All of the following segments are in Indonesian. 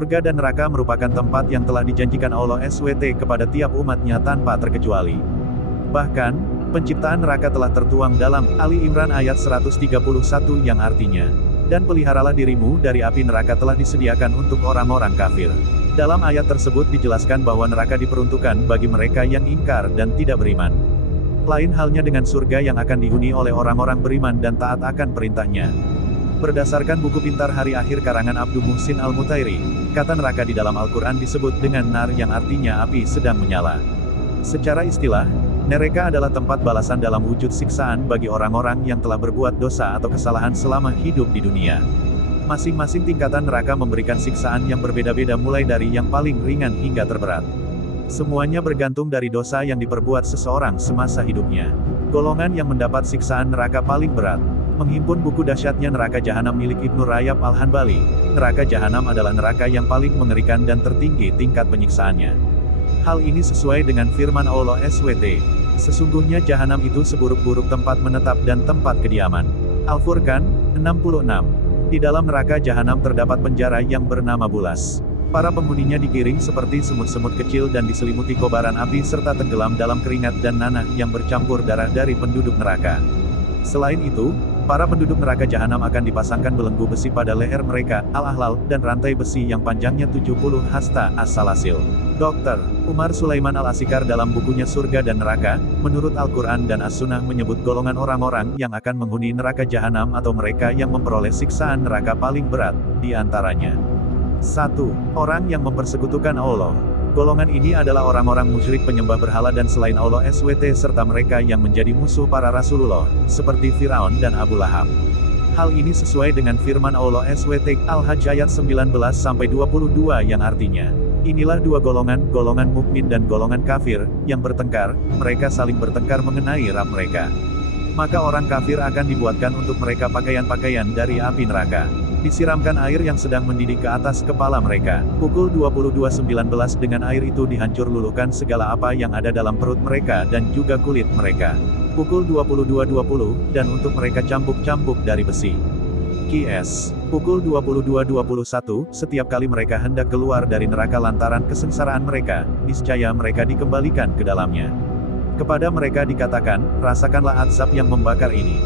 Surga dan neraka merupakan tempat yang telah dijanjikan Allah SWT kepada tiap umatnya tanpa terkecuali. Bahkan, penciptaan neraka telah tertuang dalam Ali Imran ayat 131 yang artinya, dan peliharalah dirimu dari api neraka telah disediakan untuk orang-orang kafir. Dalam ayat tersebut dijelaskan bahwa neraka diperuntukkan bagi mereka yang ingkar dan tidak beriman. Lain halnya dengan surga yang akan dihuni oleh orang-orang beriman dan taat akan perintahnya. Berdasarkan buku Pintar Hari Akhir karangan Abdul Muhsin Al-Mutairi, kata neraka di dalam Al-Quran disebut dengan nar yang artinya api sedang menyala. Secara istilah, neraka adalah tempat balasan dalam wujud siksaan bagi orang-orang yang telah berbuat dosa atau kesalahan selama hidup di dunia. Masing-masing tingkatan neraka memberikan siksaan yang berbeda-beda mulai dari yang paling ringan hingga terberat. Semuanya bergantung dari dosa yang diperbuat seseorang semasa hidupnya. Golongan yang mendapat siksaan neraka paling berat. Menghimpun buku dahsyatnya Neraka Jahanam milik Ibnu Rajab Al-Hanbali, neraka Jahanam adalah neraka yang paling mengerikan dan tertinggi tingkat penyiksaannya. Hal ini sesuai dengan firman Allah SWT. Sesungguhnya Jahanam itu seburuk-buruk tempat menetap dan tempat kediaman. Al-Furqan 66. Di dalam neraka Jahanam terdapat penjara yang bernama Bulas. Para penghuninya digiring seperti semut-semut kecil dan diselimuti kobaran api serta tenggelam dalam keringat dan nanah yang bercampur darah dari penduduk neraka. Selain itu, para penduduk neraka Jahanam akan dipasangkan belenggu besi pada leher mereka, al-ahlal, dan rantai besi yang panjangnya 70 hasta as-salasil. Dr. Umar Sulaiman Al-Asikar dalam bukunya Surga dan Neraka, menurut Al-Quran dan As-Sunnah menyebut golongan orang-orang yang akan menghuni neraka Jahanam atau mereka yang memperoleh siksaan neraka paling berat, di antaranya. 1. Orang yang mempersekutukan Allah. Golongan ini adalah orang-orang musyrik penyembah berhala dan selain Allah SWT serta mereka yang menjadi musuh para Rasulullah, seperti Firaun dan Abu Lahab. Hal ini sesuai dengan firman Allah SWT Al-Hajj ayat 19-22 yang artinya, inilah dua golongan mukmin dan golongan kafir, yang bertengkar, mereka saling bertengkar mengenai Rabb mereka. Maka orang kafir akan dibuatkan untuk mereka pakaian-pakaian dari api neraka. Disiramkan air yang sedang mendidih ke atas kepala mereka. Pukul 22.19 dengan air itu dihancur luluhkan segala apa yang ada dalam perut mereka dan juga kulit mereka. Pukul 22.20, dan untuk mereka cambuk-cambuk dari besi. QS. Pukul 22.21, setiap kali mereka hendak keluar dari neraka lantaran kesengsaraan mereka, niscaya mereka dikembalikan ke dalamnya. Kepada mereka dikatakan, rasakanlah azab yang membakar ini.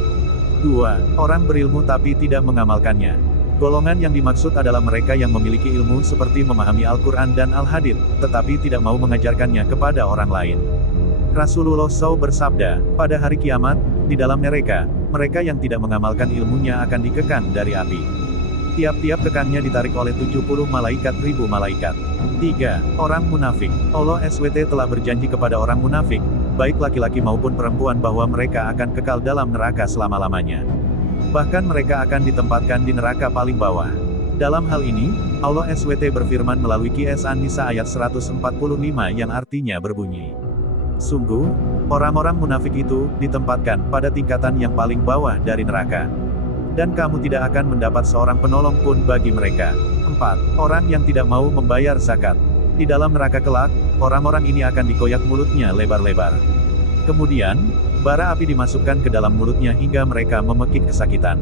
2. Orang berilmu tapi tidak mengamalkannya. Golongan yang dimaksud adalah mereka yang memiliki ilmu seperti memahami Al-Quran dan Al-Hadits, tetapi tidak mau mengajarkannya kepada orang lain. Rasulullah SAW bersabda, pada hari kiamat, di dalam neraka, mereka yang tidak mengamalkan ilmunya akan dikekang dari api. Tiap-tiap kekangnya ditarik oleh 70 malaikat ribu malaikat. 3. Orang munafik. Allah SWT telah berjanji kepada orang munafik, baik laki-laki maupun perempuan bahwa mereka akan kekal dalam neraka selama-lamanya. Bahkan mereka akan ditempatkan di neraka paling bawah. Dalam hal ini, Allah SWT berfirman melalui Qiyas An-Nisa ayat 145 yang artinya berbunyi, sungguh, orang-orang munafik itu ditempatkan pada tingkatan yang paling bawah dari neraka. Dan kamu tidak akan mendapat seorang penolong pun bagi mereka. 4. Orang yang tidak mau membayar zakat. Di dalam neraka kelak, orang-orang ini akan dikoyak mulutnya lebar-lebar. Kemudian, bara api dimasukkan ke dalam mulutnya hingga mereka memekik kesakitan.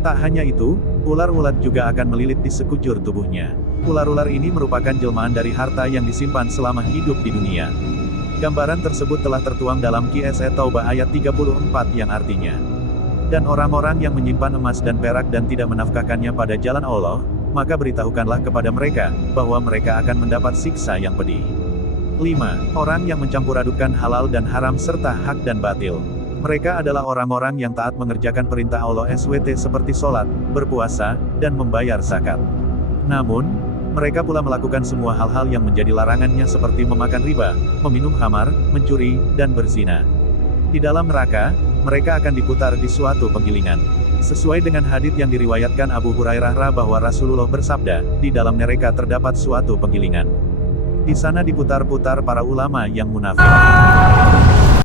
Tak hanya itu, ular-ulat juga akan melilit di sekujur tubuhnya. Ular-ular ini merupakan jelmaan dari harta yang disimpan selama hidup di dunia. Gambaran tersebut telah tertuang dalam Qiyas At-Taubah ayat 34 yang artinya, dan orang-orang yang menyimpan emas dan perak dan tidak menafkahkannya pada jalan Allah, maka beritahukanlah kepada mereka, bahwa mereka akan mendapat siksa yang pedih. 5. Orang yang mencampur-adukkan halal dan haram serta hak dan batil. Mereka adalah orang-orang yang taat mengerjakan perintah Allah SWT seperti sholat, berpuasa, dan membayar zakat. Namun, mereka pula melakukan semua hal-hal yang menjadi larangannya seperti memakan riba, meminum khamar, mencuri, dan berzina. Di dalam neraka, mereka akan diputar di suatu penggilingan. Sesuai dengan hadits yang diriwayatkan Abu Hurairah bahwa Rasulullah bersabda, di dalam neraka terdapat suatu penggilingan. Di sana diputar-putar para ulama yang munafik.